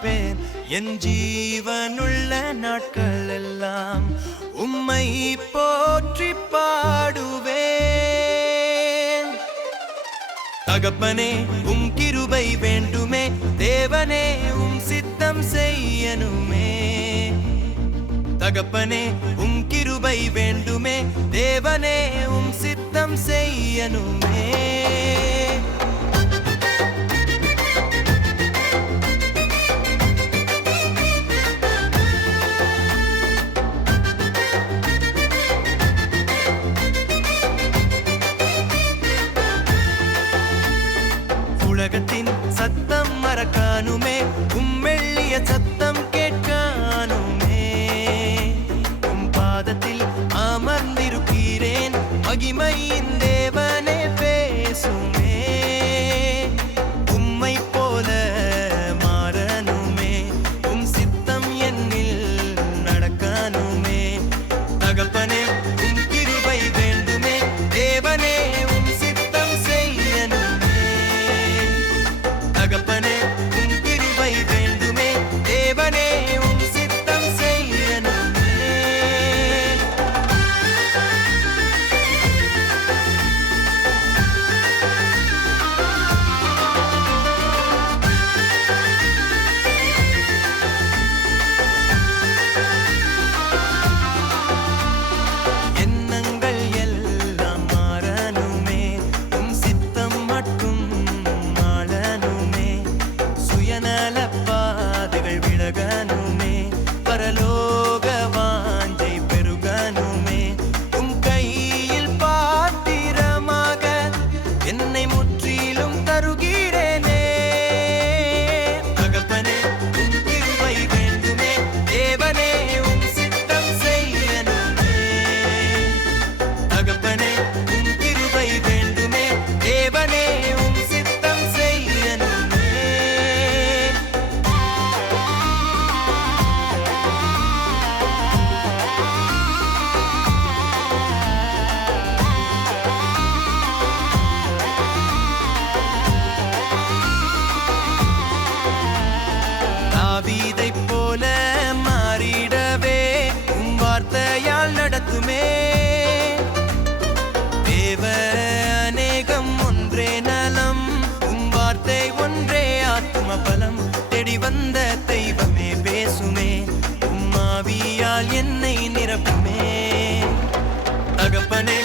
பார்ப்பேன் என் ஜீவனுள்ள நாட்கள் எல்லாம் உம்மை போற்றி பாடுவேன். தகப்பனே உம் கிருபை வேண்டுமே, தேவனே உம் சித்தம் செய்யணுமே. தகப்பனே உம் கிருபை வேண்டுமே, தேவனே உம் சித்தம் செய்யணுமே. உலகத்தின் சத்தம் மறக்கானுமே, உம்மெள்ளிய சத்தம் கேட்கானுமே. உம் பாதத்தில் அமர்ந்திருக்கிறேன், மகிமையின் தேவனே பேசுமே. உம்மை போல மாறனுமே, உம் சித்தம் என்னில் நடக்கானுமே. தகப்பனே உம் கிருபை வேண்டுமே, தேவனே உம் சித்தம் செய்யணுமே. தகப்பனே உம் கிருபை வேண்டுமே, தேவனே உம் சித்தம் செய்யணுமே. எண்ணங்கள் எல்லாம் மாறனுமே, உம் சித்தம் மட்டும் ஆளனுமே. சுயநல பாதைகள் விலகனுமே, பரலோக வாஞ்சை பெருகனுமே. உம் கையில் பாத்திரமாக என்னை முற்றிலும் தருகிறேனே. தகப்பனே உம் கிருபை வேண்டுமே, தேவனே உம் சித்தம் செய்யணுமே. தகப்பனே உம் கிருபை வேண்டுமே, தேவனே உம் சித்தம் செய்யணுமே. தாவீதைப் போல மாறிடவே உம் வார்த்தையால் நடத்துமே. தேவ அநேகம் ஒன்றே நலம், உம் வார்த்தை ஒன்றே ஆத்தும பலம். தேடி வந்த தெய்வமே பேசுமே, உம் ஆவியால் என்னை நிரப்புமே. தகப்பனே